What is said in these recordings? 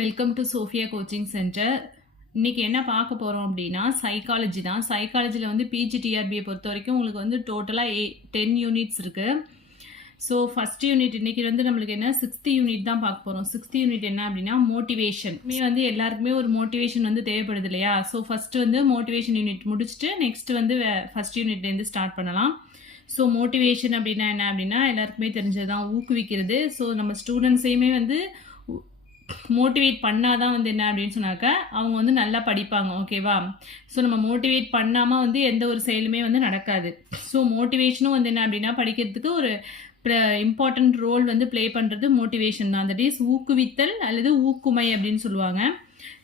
Welcome to Sophia coaching centre. இன்னைக்கு என்ன பார்க்க போகிறோம் அப்படின்னா சைக்காலஜி தான். சைக்காலஜியில் வந்து பிஜிடிஆர்பியை பொறுத்த வரைக்கும் உங்களுக்கு வந்து டோட்டலாக 10 யூனிட்ஸ் இருக்குது. ஸோ ஃபஸ்ட் யூனிட் இன்னைக்கு வந்து நம்மளுக்கு என்ன 6th யூனிட் தான் பார்க்க போகிறோம். 6th யூனிட் என்ன அப்படின்னா மோட்டிவேஷன். வந்து எல்லாருக்குமே ஒரு மோட்டிவேஷன் வந்து தேவைப்படுது இல்லையா? ஸோ ஃபஸ்ட்டு வந்து மோட்டிவேஷன் யூனிட் முடிச்சுட்டு நெக்ஸ்ட் வந்து ஃபஸ்ட் யூனிட்லேருந்து ஸ்டார்ட் பண்ணலாம். ஸோ மோட்டிவேஷன் அப்படின்னா என்ன அப்படின்னா எல்லாருக்குமே தெரிஞ்சது தான், ஊக்குவிக்கிறது. ஸோ நம்ம ஸ்டூடெண்ட்ஸையுமே வந்து மோட்டிவேட் பண்ணாதான் வந்து என்ன அப்படின்னு சொன்னாக்க அவங்க வந்து நல்லா படிப்பாங்க. ஓகேவா? ஸோ நம்ம மோட்டிவேட் பண்ணாமல் வந்து எந்த ஒரு செயலுமே வந்து நடக்காது. ஸோ மோட்டிவேஷனும் வந்து என்ன அப்படின்னா படிக்கிறதுக்கு ஒரு இம்பார்ட்டன்ட் ரோல் வந்து ப்ளே பண்ணுறது மோட்டிவேஷன் தான். தட் இஸ் ஊக்குவித்தல் அல்லது ஊக்குமை அப்படின்னு சொல்லுவாங்க.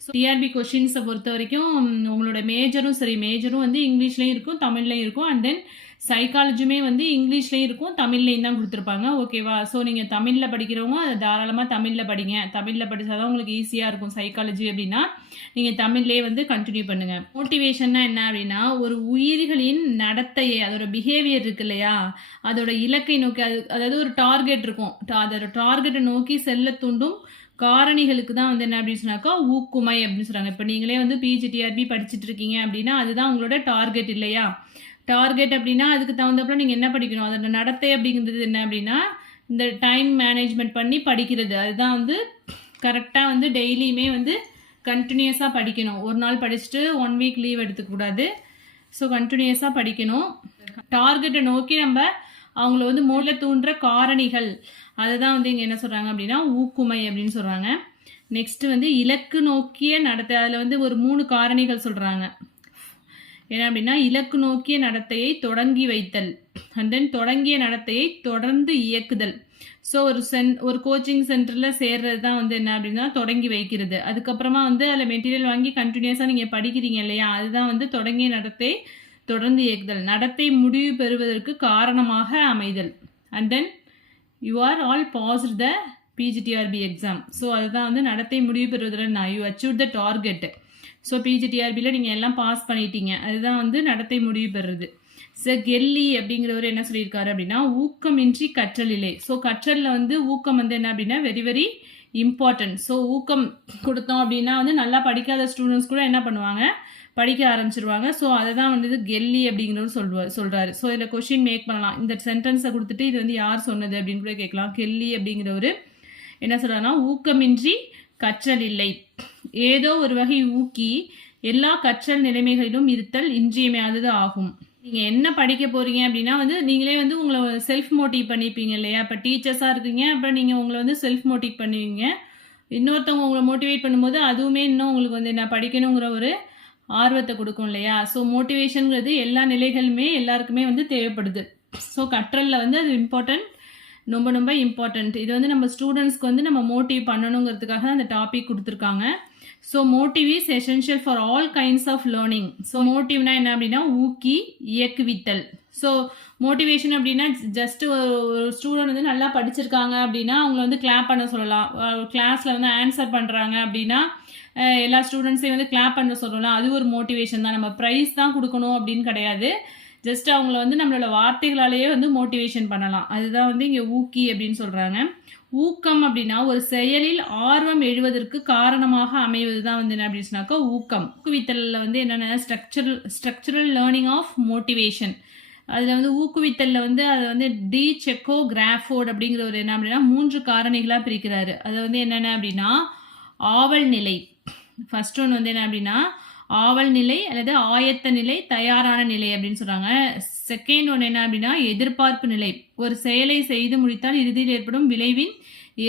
ஸோ டிஆர்பி கொஷின்ஸை பொறுத்த வரைக்கும் உங்களோட மேஜரும் வந்து இங்கிலீஷ்லேயும் இருக்கும், தமிழ்லையும் இருக்கும். அண்ட் தென் சைக்காலஜியுமே வந்து இங்கிலீஷ்லேயும் இருக்கும், தமிழ்லையும் தான் கொடுத்துருப்பாங்க. ஓகேவா? ஸோ நீங்கள் தமிழில் படிக்கிறவங்க அதை தாராளமாக தமிழில் படிங்க. தமிழில் படித்தாதான் உங்களுக்கு ஈஸியாக இருக்கும். சைக்காலஜி அப்படின்னா நீங்கள் தமிழ்லேயே வந்து கண்டினியூ பண்ணுங்கள். மோட்டிவேஷன்னா என்ன அப்படின்னா ஒரு உயிர்களின் நடத்தையை, அதோட பிஹேவியர் இருக்கு இல்லையா, அதோட இலக்கை நோக்கி அதாவது ஒரு டார்கெட் இருக்கும், அதோட டார்கெட்டை நோக்கி செல்ல தூண்டும் காரணிகளுக்கு தான் வந்து என்ன அப்படின்னு சொன்னாக்கா ஊக்குமை அப்படின்னு சொல்கிறாங்க. இப்போ நீங்களே வந்து பிஜிடிஆர்பி படிச்சுட்டு இருக்கீங்க அப்படின்னா அதுதான் உங்களோட டார்கெட் இல்லையா? டார்கெட் அப்படின்னா அதுக்கு தகுந்தப்பறம் நீங்கள் என்ன படிக்கணும், அதோட நடத்தை அப்படிங்கிறது என்ன அப்படின்னா இந்த டைம் மேனேஜ்மெண்ட் பண்ணி படிக்கிறது. அதுதான் வந்து கரெக்டாக வந்து டெய்லியுமே வந்து கண்டினியூஸாக படிக்கணும். ஒரு நாள் படிச்சுட்டு 1 வீக் லீவ் எடுத்துக்கூடாது. ஸோ கண்டினியூஸாக படிக்கணும். டார்கெட்டை நோக்கி நம்ம அவங்கள வந்து மூளை தூண்டுற காரணிகள், அதுதான் வந்து இங்கே என்ன சொல்கிறாங்க அப்படின்னா ஊக்குமை அப்படின்னு சொல்கிறாங்க. நெக்ஸ்ட்டு வந்து இலக்கு நோக்கிய நடத்தை. அதில் வந்து ஒரு 3 காரணிகள் சொல்கிறாங்க. என்ன அப்படின்னா இலக்கு நோக்கிய நடத்தையை தொடங்கி வைத்தல், அண்ட் தென் தொடங்கிய நடத்தையை தொடர்ந்து இயக்குதல். ஸோ ஒரு கோச்சிங் சென்டரில் சேர்றது தான் வந்து என்ன அப்படின்னா தொடங்கி வைக்கிறது. அதுக்கப்புறமா வந்து அதில் மெட்டீரியல் வாங்கி கண்டினியூஸாக நீங்கள் படிக்கிறீங்க இல்லையா, அதுதான் வந்து தொடங்கிய நடத்தை தொடர்ந்து இயக்குதல். நடத்தை முடிவு பெறுவதற்கு காரணமாக அமைதல். And then you are all passed the PGTRB exam. So அதுதான் வந்து நடத்தை முடிவு பெறுவதில் you achieve the target. So பிஜிடிஆர்பியில் நீங்கள் எல்லாம் பாஸ் பண்ணிட்டீங்க, அதுதான் வந்து நடத்தை முடிவு பெறுறது. கெல்லி அப்படிங்கிறவர் என்ன சொல்லியிருக்காரு அப்படின்னா ஊக்கமின்றி கற்றல் இல்லை. ஸோ கற்றலில் வந்து ஊக்கம் வந்து என்ன அப்படின்னா வெரி வெரி இம்பார்ட்டன்ட். ஸோ ஊக்கம் கொடுத்தோம் அப்படின்னா வந்து நல்லா படிக்காத ஸ்டூடெண்ட்ஸ் கூட என்ன பண்ணுவாங்க, படிக்க ஆரம்பிச்சிருவாங்க. ஸோ அதை தான் வந்து கெல்லி அப்படிங்கிறவர் சொல்கிறாரு. ஸோ இதில் கொஷின் மேக் பண்ணலாம். இந்த சென்டென்ஸை கொடுத்துட்டு இது வந்து யார் சொன்னது அப்படின்னு கூட கேட்கலாம். கெல்லி அப்படிங்கிறவர் என்ன சொல்கிறாருன்னா ஊக்கமின்றி கற்றல் இல்லை, ஏதோ ஒரு வகை ஊக்கி எல்லா கற்றல் நிலைமைகளிலும் இருத்தல் இன்றியமையாதது ஆகும். நீங்கள் என்ன படிக்க போகிறீங்க அப்படின்னா வந்து நீங்களே வந்து உங்களை செல்ஃப் மோட்டிவ் பண்ணிப்பீங்க இல்லையா? இப்போ டீச்சர்ஸாக இருக்கீங்க, அப்புறம் நீங்கள் உங்களை வந்து செல்ஃப் மோட்டிவ் பண்ணுவீங்க. இன்னொருத்தவங்க உங்களை மோட்டிவேட் பண்ணும்போது அதுவுமே இன்னும் உங்களுக்கு வந்து என்ன படிக்கணுங்கிற ஒரு ஆர்வத்தை கொடுக்கும் இல்லையா? ஸோ மோட்டிவேஷனுங்கிறது எல்லா நிலைகளுமே எல்லாருக்குமே வந்து தேவைப்படுது. ஸோ கற்றலில் வந்து அது ரொம்ப ரொம்ப இம்பார்ட்டண்ட். இது வந்து நம்ம ஸ்டூடெண்ட்ஸ்க்கு வந்து நம்ம மோட்டிவ் பண்ணணுங்கிறதுக்காக தான் அந்த டாபிக் கொடுத்துருக்காங்க. So motive is essential for all kinds of learning. So மோட்டிவ்னா என்ன அப்படின்னா ஊக்கி இயக்குவித்தல். ஸோ மோட்டிவேஷன் அப்படின்னா ஜஸ்ட் ஒரு ஸ்டூடெண்ட் வந்து நல்லா படிச்சிருக்காங்க அப்படின்னா அவங்கள வந்து கிளாப் பண்ண சொல்லலாம். கிளாஸில் வந்து ஆன்சர் பண்ணுறாங்க அப்படின்னா எல்லா ஸ்டூடெண்ட்ஸையும் வந்து கிளாப் பண்ண சொல்லலாம். அது ஒரு மோட்டிவேஷன் தான். நம்ம ப்ரைஸ் தான் கொடுக்கணும் அப்படின்னு கிடையாது. ஜஸ்ட் அவங்கள வந்து நம்மளோட வார்த்தைகளாலேயே வந்து மோட்டிவேஷன் பண்ணலாம். அதுதான் வந்து இங்கே ஊக்கி அப்படின்னு சொல்கிறாங்க. ஊக்கம் அப்படின்னா ஒரு செயலில் ஆர்வம் எழுவதற்கு காரணமாக அமைவது தான் வந்து என்ன அப்படின்னு சொன்னாக்கா ஊக்கம். ஊக்குவித்தலில் வந்து என்னென்ன ஸ்ட்ரக்சரல் லேர்னிங் ஆஃப் மோட்டிவேஷன். அதில் வந்து ஊக்குவித்தலில் வந்து அதை வந்து டி செக்கோ கிராஃபோர்ட் அப்படிங்கிற ஒரு என்ன அப்படின்னா 3 காரணிகளாக பிரிக்கிறாரு. அது வந்து என்னென்ன அப்படின்னா ஆவல் நிலை. ஃபர்ஸ்ட் ஒன்று வந்து என்ன அப்படின்னா ஆவல் நிலை அல்லது ஆயத்த நிலை, தயாரான நிலை அப்படின்னு சொல்கிறாங்க. செகண்ட் ஒன்று என்ன அப்படின்னா எதிர்பார்ப்பு நிலை. ஒரு செயலை செய்து முடித்தால் இறுதியில் ஏற்படும் விளைவின்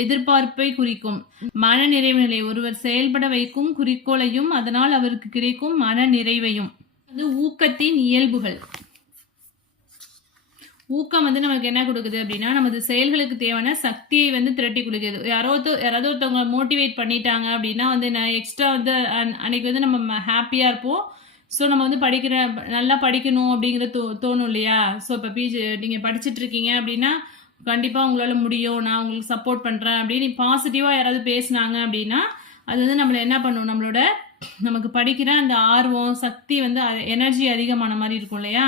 எதிர்பார்ப்பை குறிக்கும். மன நிறைவு நிலை. ஒருவர் செயல்பட வைக்கும் குறிக்கோளையும் அதனால் அவருக்கு கிடைக்கும் மன நிறைவையும். வந்து ஊக்கத்தின் இயல்புகள். ஊக்கம் வந்து நமக்கு என்ன கொடுக்குது அப்படின்னா நமது செயல்களுக்கு தேவையான சக்தியை வந்து திரட்டி கொடுக்குது. யாராவது ஒருத்தவங்க மோட்டிவேட் பண்ணிட்டாங்க அப்படின்னா வந்து நான் எக்ஸ்ட்ரா வந்து அன்னைக்கு வந்து நம்ம ஹாப்பியாக இருப்போம். ஸோ நம்ம வந்து நல்லா படிக்கணும் அப்படிங்கிறது தோணும் இல்லையா? ஸோ இப்போ நீங்கள் படிச்சுட்டு இருக்கீங்க அப்படின்னா கண்டிப்பாக உங்களால் முடியும், நான் உங்களுக்கு சப்போர்ட் பண்ணுறேன் அப்படின்னு பாசிட்டிவாக யாராவது பேசினாங்க அப்படின்னா அது வந்து நம்மளை என்ன பண்ணும், நமக்கு படிக்கிற அந்த ஆர்வம் சக்தி வந்து எனர்ஜி அதிகமான மாதிரி இருக்கும் இல்லையா?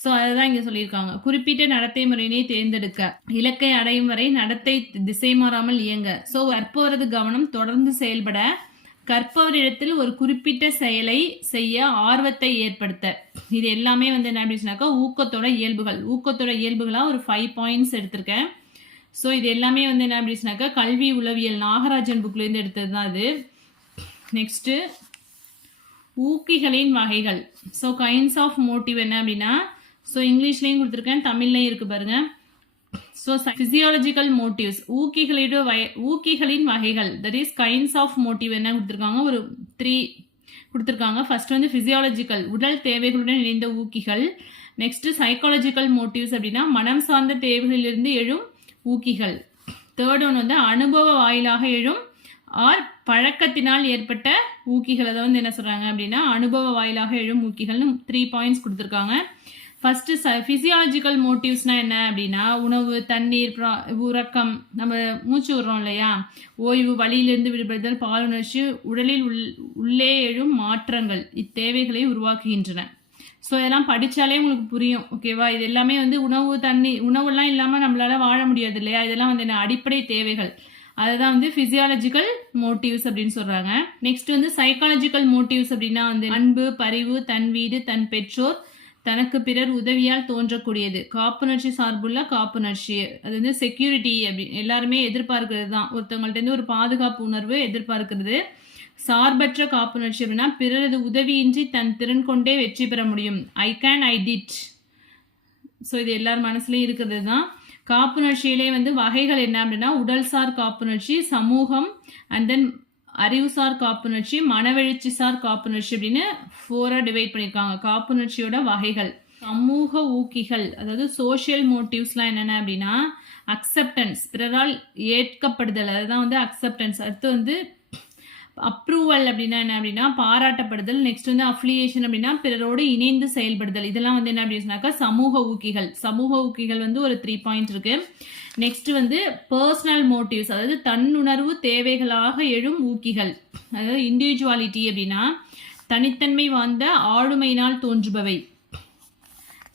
ஸோ ஸோ அதுதான் இங்கே சொல்லியிருக்காங்க. குறிப்பிட்ட நடத்தை முறையினை தேர்ந்தெடுக்க, இலக்கை அடையும் வரை நடத்தை திசை மாறாமல் இயங்க. ஸோ கற்பவரது கவனம் தொடர்ந்து செயல்பட, கற்பவரிடத்தில் ஒரு குறிப்பிட்ட செயலை செய்ய ஆர்வத்தை ஏற்படுத்த. இது எல்லாமே வந்து என்ன அப்படின்னாக்கா ஊக்கத்தோட இயல்புகள். ஊக்கத்தோட இயல்புகளாக ஒரு 5 பாயிண்ட்ஸ் எடுத்திருக்கேன். ஸோ இது எல்லாமே வந்து என்ன அப்படின்னாக்கா கல்வி உளவியல் நாகராஜன் புக்லேருந்து எடுத்தது தான் இது. நெக்ஸ்ட்டு ஊக்கிகளின் வகைகள். ஸோ கைண்ட்ஸ் ஆஃப் மோட்டிவ் என்ன அப்படின்னா, ஸோ இங்கிலீஷ்லேயும் கொடுத்துருக்கேன், தமிழ்லையும் இருக்குது பாருங்க. ஸோ ஃபிசியாலஜிக்கல் மோட்டிவ்ஸ், ஊக்கிகளின் வகைகள், that is kinds of motive என்ன கொடுத்துருக்காங்க, ஒரு 3 கொடுத்துருக்காங்க. ஃபர்ஸ்ட் வந்து ஃபிசியாலஜிக்கல், உடல் தேவைகளுடன் இணைந்த ஊக்கிகள். நெக்ஸ்ட் சைக்காலஜிக்கல் மோட்டிவ்ஸ் அப்படின்னா மனம் சார்ந்த தேவைகளிலிருந்து எழும் ஊக்கிகள். தேர்ட் ஒன் வந்து அனுபவ வாயிலாக எழும் ஆர் பழக்கத்தினால் ஏற்பட்ட ஊக்கிகள். அதை வந்து என்ன சொல்றாங்க அப்படின்னா அனுபவ வாயிலாக எழும் ஊக்கிகள்னு 3 பாயிண்ட்ஸ் கொடுத்துருக்காங்க. ஃபர்ஸ்ட் ஃபிசியாலஜிக்கல் மோட்டிவ்ஸ்னா என்ன அப்படின்னா உணவு, தண்ணீர், உறக்கம், நம்ம மூச்சு விடுறோம் இல்லையா, ஓய்வு, வலியிலிருந்து விடுபடுதல், பாலுணர்ச்சி, உடலில் உள்ளே எழும் மாற்றங்கள் இத்தேவைகளை உருவாக்குகின்றன. ஸோ இதெல்லாம் படித்தாலே உங்களுக்கு புரியும், ஓகேவா? இது எல்லாமே வந்து உணவு, தண்ணி, உணவுலாம் இல்லாமல் நம்மளால வாழ முடியாது இல்லையா, இதெல்லாம் வந்து என்ன அடிப்படை தேவைகள். அதுதான் வந்து ஃபிசியாலஜிக்கல் மோட்டிவ்ஸ் அப்படின்னு சொல்றாங்க. நெக்ஸ்ட் வந்து சைக்காலஜிக்கல் மோட்டிவ்ஸ் அப்படின்னா வந்து அன்பு, பரிவு, தன் வீடு, தன் பெற்றோர், தனக்கு பிறர் உதவியால் தோன்றக்கூடியது. காப்புணர்ச்சி சார்புள்ள காப்புணர்ச்சி, அது வந்து செக்யூரிட்டி அப்படி எல்லாருமே எதிர்பார்க்கிறது தான், ஒருத்தவங்கள்ட்ட இருந்து ஒரு பாதுகாப்பு உணர்வு எதிர்பார்க்கிறது. சார்பற்ற காப்புணர்ச்சி அப்படின்னா பிறரது உதவியின்றி தன் திறன் கொண்டே வெற்றி பெற முடியும். I can, I did. So இது எல்லார் மனசுலையும் இருக்கிறது தான். காப்புணர்ச்சியிலே வந்து வகைகள் என்ன அப்படின்னா உடல்சார் காப்புணர்ச்சி, சமூகம், அண்ட் தென் அறிவுசார் காப்புணர்ச்சி, மனவெழுச்சி சார் காப்புணர்ச்சி அப்படின்னு 4 டிவைட் பண்ணியிருக்காங்க காப்புணர்ச்சியோட வகைகள். சமூக ஊக்கிகள், அதாவது சோஷியல் மோட்டிவ்ஸ்லாம் என்னென்ன அப்படின்னா அக்செப்டன்ஸ், பிறரால் ஏற்கப்படுதல், அதுதான் வந்து அக்செப்டன்ஸ். அடுத்து வந்து அப்ரூவல் அப்படின்னா என்ன அப்படின்னா பாராட்டப்படுதல். நெக்ஸ்ட் வந்து அஃபிலியேஷன் அப்படின்னா பிறரோடு இணைந்து செயல்படுதல். இதெல்லாம் வந்து என்ன அப்படின்னாக்கா சமூக ஊக்கிகள். சமூக ஊக்கிகள் வந்து ஒரு 3 பாயிண்ட் இருக்கு. நெக்ஸ்ட் வந்து பர்சனல் மோட்டிவ்ஸ், அதாவது தன்னுணர்வு தேவைகளாக எழும் ஊக்கிகள். அதாவது இண்டிவிஜுவாலிட்டி அப்படின்னா தனித்தன்மை வாழ்ந்த ஆளுமையினால் தோன்றுபவை.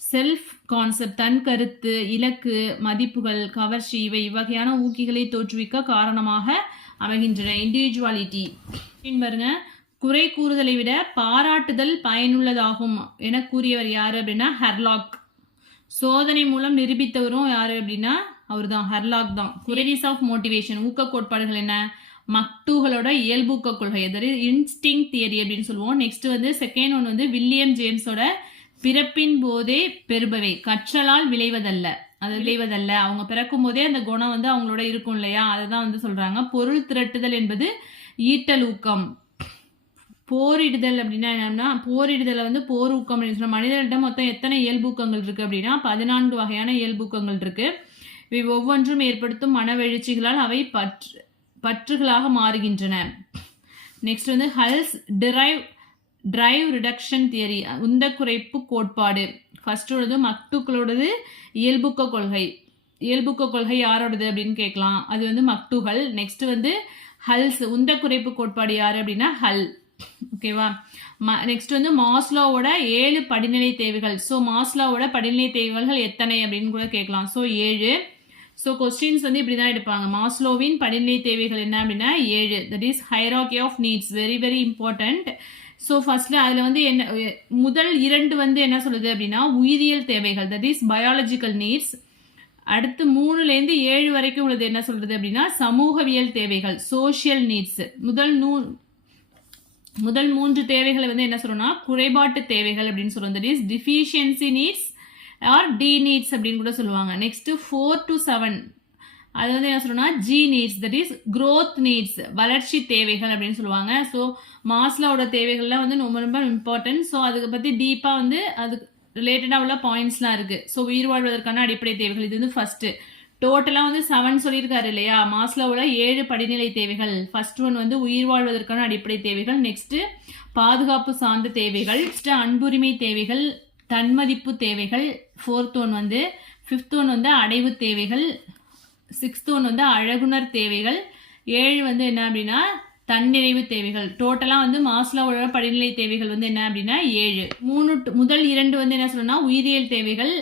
செல்ஃப் கான்செப்ட், தன் கருத்து, இலக்கு, மதிப்புகள், கவர்ச்சி, இவை இவ்வகையான ஊக்கிகளை தோற்றுவிக்க காரணமாக அமைகின்றன. இண்டிவிஜுவாலிட்டி பாருங்க, குறை கூறுதலை விட பாராட்டுதல் பயனுள்ளதாகும் என கூறியவர் யாரு அப்படின்னா ஹெர்லாக். சோதனை மூலம் நிரூபித்தவரும் யாரு அப்படின்னா அவர் தான், ஹெர்லாக் தான். குறைஸ் ஆஃப் மோட்டிவேஷன், ஊக்க கோட்பாடுகள் என்ன, மக்டூகளோட இயல்பூக்க கொள்கை, அதாவது இன்ஸ்டிங் தியரி அப்படின்னு சொல்லுவோம். நெக்ஸ்ட் வந்து செகண்ட் ஒன் வந்து வில்லியம் ஜேம்ஸோட பிறப்பின் போதே பெறுபவை, கற்றலால் விளைவதல்ல, அது விளைவதல்ல, அவங்க பிறக்கும் போதே அந்த குணம் வந்து அவங்களோட இருக்கும் இல்லையா, அதுதான் வந்து சொல்றாங்க. பொருள் திரட்டுதல் என்பது ஈட்டல் ஊக்கம். போரிடுதல் அப்படின்னா என்னன்னா போரிடுதலை வந்து போர் ஊக்கம் அப்படின்னு சொல்றோம். மனிதர்களிடம் மொத்தம் எத்தனை இயல்பூக்கங்கள் இருக்கு அப்படின்னா 14 வகையான இயல்பூக்கங்கள் இருக்கு. இவை ஒவ்வொன்றும் ஏற்படுத்தும் மனவெழுச்சிகளால் அவை பற்றுகளாக மாறுகின்றன. நெக்ஸ்ட் வந்து ஹல்ஸ் டிரைவ் ரிடக்ஷன் தியரி, உந்த குறைப்பு கோட்பாடு. ஃபர்ஸ்ட் உள்ளது மக்டூக்களோடது இயல்புக்க கொள்கை. இயல்புக்க கொள்கை யாரோடது அப்படின்னு கேட்கலாம், அது வந்து மக்டூகள். நெக்ஸ்ட் வந்து ஹல்ஸ், உந்த குறைப்பு கோட்பாடு யாரு அப்படின்னா ஹல், ஓகேவா? நெக்ஸ்ட் வந்து மாஸ்லோவோட 7 படிநிலை தேவைகள். ஸோ மாஸ்லோவோட படிநிலை தேவைகள் எத்தனை அப்படின்னு கூட கேட்கலாம். ஸோ 7. ஸோ கொஸ்டின்ஸ் வந்து இப்படி தான் எடுப்பாங்க. மாஸ்லோவின் படிநிலை தேவைகள் என்ன அப்படின்னா 7, that is hierarchy of needs, very very important. So ஃபர்ஸ்ட்ல அதில் வந்து என்ன முதல் 2 வந்து என்ன சொல்லுது அப்படின்னா உயிரியல் தேவைகள், தட் இஸ் பயாலஜிக்கல் நீட்ஸ். அடுத்து 3லேருந்து 7 வரைக்கும் உள்ளது என்ன சொல்றது அப்படின்னா சமூகவியல் தேவைகள், சோஷியல் நீட்ஸ். முதல் 3 தேவைகளை வந்து என்ன சொல்றோம்னா குறைபாட்டு தேவைகள் அப்படின்னு சொல்றோம், that is deficiency needs or D needs அப்படின்னு கூட சொல்லுவாங்க. நெக்ஸ்ட் 4 to 7 அது வந்து என்ன சொல்றோம்னா G needs, that is growth needs, வளர்ச்சி தேவைகள் அப்படின்னு சொல்லுவாங்க. ஸோ மாஸ்லோவோட தேவைகள்லாம் வந்து ரொம்ப ரொம்ப இம்பார்ட்டன்ட். ஸோ அதுக்கு பற்றி டீப்பாக வந்து அதுக்கு ரிலேட்டடாக உள்ள பாயிண்ட்ஸ்லாம் இருக்கு. ஸோ உயிர் வாழ்வதற்கான அடிப்படை தேவைகள், இது வந்து ஃபர்ஸ்ட். டோட்டலாக வந்து 7 சொல்லியிருக்காரு இல்லையா, மாஸ்லோவோட 7 படிநிலை தேவைகள். ஃபர்ஸ்ட் ஒன் வந்து உயிர் வாழ்வதற்கான அடிப்படை தேவைகள். நெக்ஸ்ட் பாதுகாப்பு சார்ந்த தேவைகள். நெக்ஸ்ட் அன்புரிமை தேவைகள், தன்மதிப்பு தேவைகள். 4th ஒன் வந்து. 5th ஒன் வந்து அடைவு தேவைகள். 6th ஒன் வந்து அழகுணர் தேவைகள். 7 வந்து என்ன அப்படின்னா தன்னிறைவு தேவைகள். டோட்டலாக வந்து மாஸ்லோவோட படிநிலை தேவைகள் வந்து என்ன அப்படின்னா 7. முதல் 2 வந்து என்ன சொல்லணும்னா உயிரியல் தேவைகள்.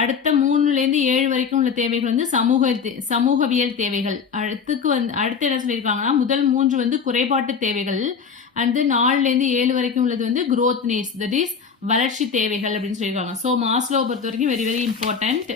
அடுத்த 3லேருந்து 7 வரைக்கும் உள்ள தேவைகள் வந்து சமூகவியல் தேவைகள். அடுத்து என்ன சொல்லியிருக்காங்கன்னா முதல் 3 வந்து குறைபாட்டு தேவைகள். அண்ட் 4லேருந்து 7 வரைக்கும் உள்ளது வந்து growth needs, தட் இஸ் வளர்ச்சி தேவைகள் அப்படின்னு சொல்லியிருக்காங்க. ஸோ மாஸ்லோவை பொறுத்த வரைக்கும் வெரி வெரி இம்பார்ட்டன்ட்.